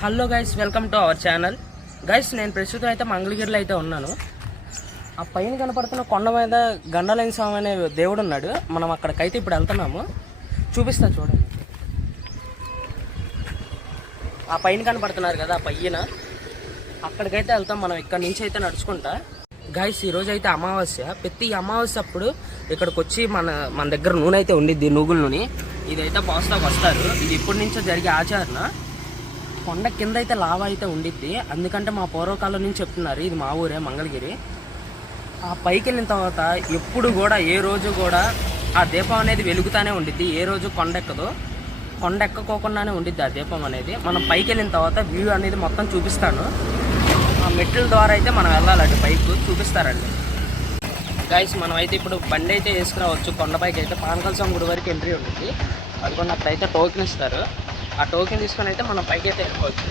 Hello guys, welcome to our channel. Guys, నేను ప్రస్తుతం అయితే మంగళగిరిలో అయితే ఉన్నాను. ఆ పైన కనపడుతున్న కొండ మీద గండలైన స్వామి అనే దేవుడు ఉన్నాడు. మనం అక్కడికైతే ఇప్పుడు వెళ్తున్నాము. చూపిస్తా చూడండి. ఆ పైన కనపడుతున్నారు కదా, ఆ పైన అక్కడికైతే వెళ్తాం మనం. ఇక్కడ నుంచి అయితే నడుచుకుంటా. గైస్, ఈరోజు అయితే అమావాస్య. ప్రతి అమావాస్య అప్పుడు ఇక్కడికి వచ్చి మన దగ్గర నూనె అయితే ఉండిద్ది, నూగుల నూనె. ఇదైతే పోస్తాకు వస్తారు. ఇది ఇప్పటి నుంచో జరిగే ఆచరణ. కొండ కింద అయితే లావా అయితే ఉండిద్ది. అందుకంటే మా పూర్వకాలం నుంచి చెప్తున్నారు, ఇది మా ఊరే మంగళగిరి. ఆ పైకి వెళ్ళిన తర్వాత ఎప్పుడు కూడా ఏ రోజు కూడా ఆ దీపం అనేది వెలుగుతానే ఉండిద్ది. ఏ రోజు కొండ ఎక్కకోకుండానే ఉండిద్ది ఆ దీపం అనేది. మనం పైకి వెళ్ళిన తర్వాత వ్యూ అనేది మొత్తం చూపిస్తాను. ఆ మెట్ల ద్వారా అయితే మనం వెళ్ళాలండి, పైకి చూపిస్తారండి. గైస్, మనం అయితే ఇప్పుడు బండి అయితే వేసుకురావచ్చు. కొండపైకి అయితే పానకాల స్వామి గుడి వరకు ఎంట్రీ ఉంటుంది. అందుకని అక్కడైతే టోకెన్ ఇస్తారు. ఆ టోకెన్ తీసుకొని అయితే మనం పైకి అయితే వెళ్ళిపోవచ్చు.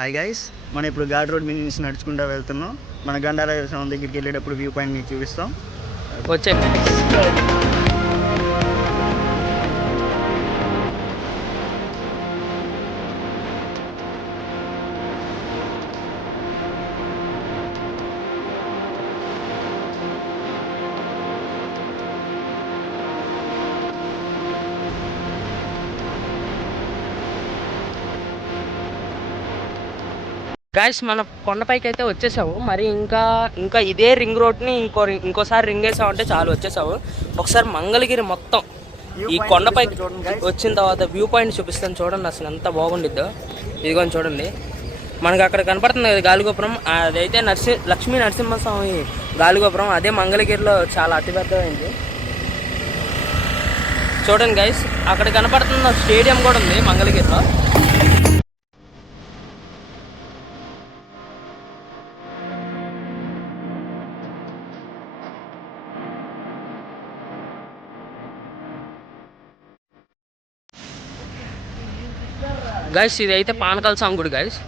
హాయ్ గైస్, మనం ఇప్పుడు ఘాట్ రోడ్ మీద నుంచి నడుచుకుంటూ వెళ్తున్నాం. మన గండాలయ స్వామి దగ్గరికి వెళ్ళేటప్పుడు వ్యూ పాయింట్ మీకు చూపిస్తాం. వచ్చే గాయస్, మన కొండపైకి అయితే వచ్చేసాము. మరి ఇంకా ఇదే రింగ్ రోడ్ని ఇంకోసారి రింగ్ వేసామంటే చాలు వచ్చేసాము. ఒకసారి మంగళగిరి మొత్తం ఈ కొండపైకి వచ్చిన తర్వాత వ్యూ పాయింట్ చూపిస్తాను చూడండి. అసలు ఎంత బాగుండిద్దో. ఇదిగోని చూడండి, మనకు అక్కడ కనపడుతుంది కదా గాలిగోపురం. అదైతే లక్ష్మీ నరసింహస్వామి గాలిగోపురం. అదే మంగళగిరిలో చాలా అతిపెద్దమైంది. చూడండి గైస్, అక్కడ కనపడుతున్న స్టేడియం కూడా ఉంది మంగళగిరిలో. గైస్, ఇది అయితే పానకాల స్వామి గుడి గైస్.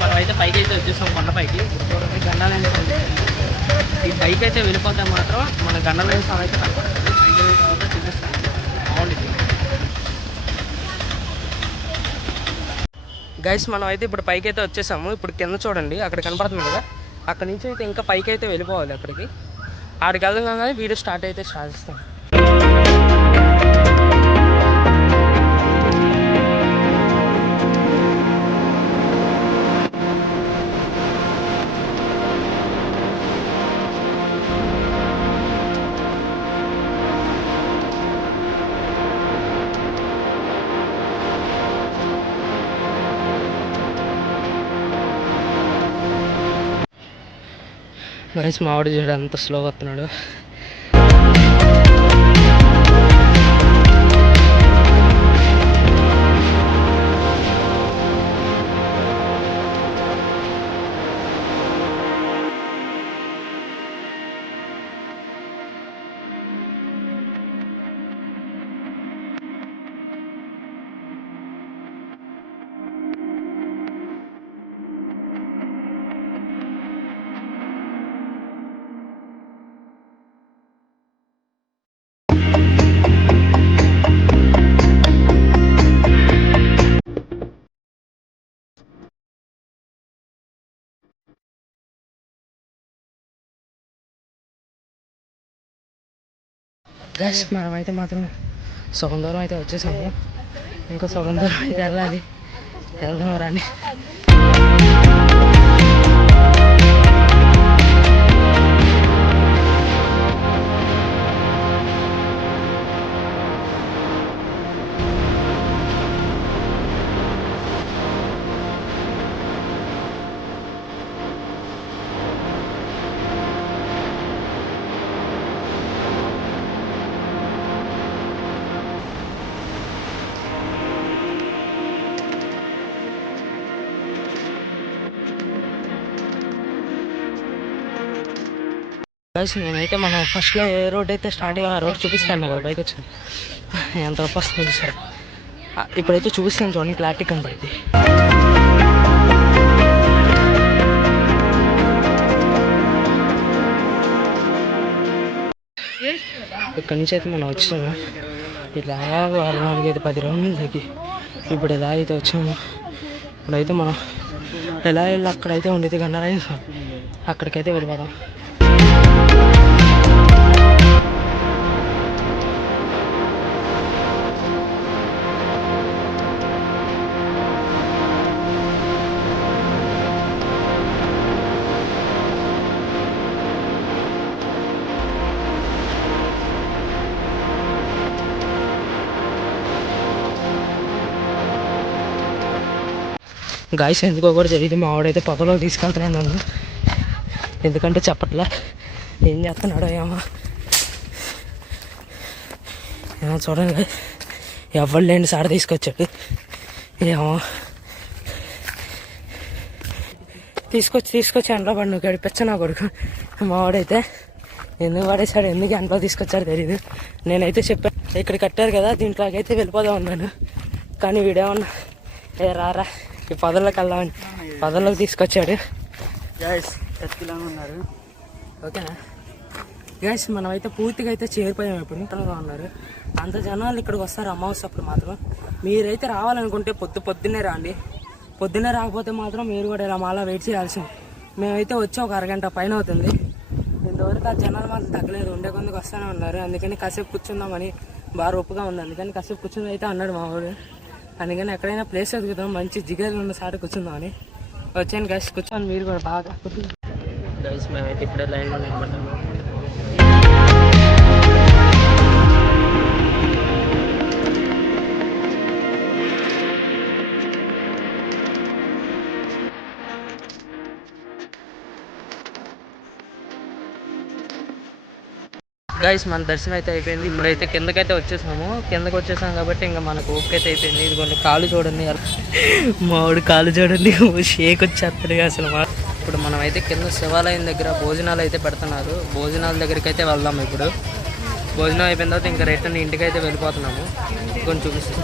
మనం అయితే పైకి అయితే వచ్చేసాం కొండపైకి. చూడండి, గండాలైన ఈ పైకి అయితే వెళ్ళిపోతే మాత్రం మన గండాలైన స్వామి అయితే కనపడుతుంది. పైకి వెళ్ళిన తర్వాత చూపిస్తాను, బాగుంటుంది. గైస్, మనం అయితే ఇప్పుడు పైకి అయితే వచ్చేసాము. ఇప్పుడు కింద చూడండి, అక్కడ కనపడుతుంది కదా, అక్కడ నుంచి అయితే ఇంకా పైకి అయితే వెళ్ళిపోవాలి. ఆడికి వెళ్ళగానే వీడియో స్టార్ట్ చేస్తాం. గైస్, మావాడు చూడ అంత స్లో వస్తున్నాడు. గైస్, మనమైతే మాత్రం సగం దూరం అయితే వచ్చేసాము. ఇంకో సగం దూరం అయితే వెళ్ళాలి. వెళ్దాం రాని. కలిసి నేనైతే మనం ఫస్ట్లో ఏ రోడ్ అయితే స్టార్ట్ అయ్యా ఆ రోడ్ చూపిస్తాను కదా బైక్ వచ్చి ఎంత వస్తుంది సార్. ఇప్పుడైతే చూపిస్తాను చూడండి క్లారిటీ కనబడింది. ఇక్కడి నుంచి అయితే మనం వచ్చాము ఇట్లా 4-5 రౌండ్లు తగ్గి ఇప్పుడు ఎలా అయితే వచ్చాము. ఇప్పుడైతే మనం ఎలా వెళ్ళి అక్కడైతే ఉండేది గండారాయణ అక్కడికైతే వెళ్ళిపోదాం. గాయస్ ఎందుకో కూడా తెలియదు మా ఆవిడైతే పొగలో తీసుకెళ్తున్నాను నన్ను. ఎందుకంటే చెప్పట్లే ఏం చేస్తున్నాడో ఏమో చూడండి. ఎవరు లేని సార్ తీసుకొచ్చాడు ఏమో తీసుకొచ్చి ఎండలో పడి నువ్వు గడిపించా నా కొడుకు. మా వాడైతే ఎందుకు పడేసాడు ఎందుకు ఎండలో తీసుకొచ్చాడు తెలియదు. నేనైతే చెప్పాను ఇక్కడ కట్టారు కదా దీంట్లోకి అయితే వెళ్ళిపోదాం ఉన్నాను. కానీ వీడేమన్నా రారా ఈ పొదల్లోకి వెళ్దామని పొదల్లోకి తీసుకొచ్చాడు. ఉన్నారు ఓకేనా గైస్ మనం అయితే పూర్తిగా అయితే చేరిపోయాం. ఇప్పుడు ఉన్నారు అంత జనాలు ఇక్కడికి వస్తారు అమావాస్య అప్పుడు మాత్రం. మీరైతే రావాలనుకుంటే పొద్దున్నే రండి. పొద్దున్నే రాకపోతే మాత్రం మీరు కూడా ఇలా మాలా వెయిట్ చేయాల్సింది. మేమైతే వచ్చి ఒక అరగంట పైన అవుతుంది. ఇంతవరకు ఆ జనాలు మాత్రం తగ్గలేదు. ఉండే కొందుకు వస్తూనే ఉన్నారు. అందుకని కాసేపు కూర్చుందామని బాగా ఒప్పుగా ఉంది. అందుకని కాసేపు కూర్చుంది అయితే అన్నాడు మా వాడు. అందుకని ఎక్కడైనా ప్లేస్ ఎదుగుతాం మంచి జిగేలు ఉన్న సార్ కూర్చుందామని వచ్చాను. గైస్ కూర్చొని మీరు కూడా బాగా గైస్ మేమైతే ఇప్పుడే లైన్లో నిలబడ్డాము. గైస్ మన దర్శనం అయితే అయిపోయింది. ఇప్పుడైతే కిందకైతే వచ్చేసాం కాబట్టి ఇంకా మనకు ఓకే అయితే అయిపోయింది. ఇదిగోండి కాలు చూడండి మామిడి కాలు చూడండి షేక్ వచ్చేస్తాడు అసలు. ఇప్పుడు మనం అయితే కింద శివాలయం దగ్గర భోజనాలు అయితే పెడుతున్నారు. భోజనాల దగ్గరికి అయితే వెళ్దాం. ఇప్పుడు భోజనం అయిపోయిన తర్వాత ఇంకా రిటర్న్ ఇంటికి అయితే వెళ్ళిపోతున్నాము. కొంచెం చూపిస్తాం.